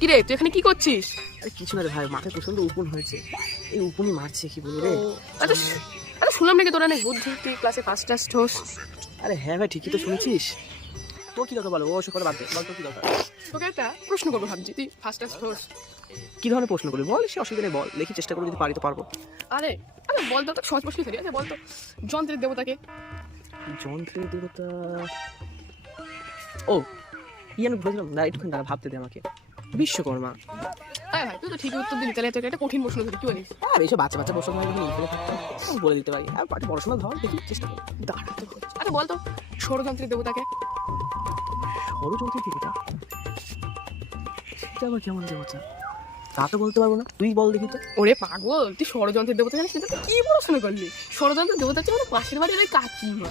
কিরে তুই এখানে কি করছিস? আরে কিছু না রে ভাই, মাথায় প্রচন্ড উকুন হয়েছে। এই উকুনই মারছে, কি বলবো রে। আচ্ছা আচ্ছা, শুনলাম নাকি তোরা অনেক বুদ্ধি, তুই ক্লাসে ফার্স্ট টাস্ট হোস। আরে হ্যাঁ ভাই, ঠিকই তো শুনেছিস। তোর কি দরকার বলো, ও সব কথা বাদ দে, বল তোর কি দরকার। তোকে একটা প্রশ্ন করবো ভাবছি, তুই ফার্স্ট টাস্ট হোস। কি ধরনের প্রশ্ন করবি বল, সে অসুবিধা নেই বল, দেখি চেষ্টা করবো, যদি পারি তো পারবো। আরে আরে বল তো, সহজ প্রশ্ন ফেলি। আচ্ছা বল তো, যন্ত্রের দেবতাকে? যন্ত্রের দেবতা, ও আমি বলছিলাম না, একটুখানি দাঁড়া, ভাবতে দে আমাকে। বিশ্বকর্মা। আরে ভাই তুই তো ঠিকই উত্তর দিলি, তাহলে তোকে একটা কঠিন প্রশ্ন ধরি, কি বলিস? আর এইসব বাচ্চা বাচ্চা প্রশ্ন হয়, যদি লিখে থাকতাম আমি বলে দিতে পারি। আর পাটি পড়াশোনা ধর, দেখি চেষ্টা করি। দাঁড়া তো। আচ্ছা বল তো, ষড়যন্ত্রের দেবতাকে? ষড়যন্ত্রের দেবতা, এটা আবার কেমন দেবতা? তা তো বলতে পারবো না, তুই বল দেখি তো। ওরে পাগল, তুই ষড়যন্ত্রের দেবতা জানিস না? তুই কি পড়াশোনা করলি? ষড়যন্ত্রের দেবতা হচ্ছে মানে পাশের বাড়ির ওই কাকিমা।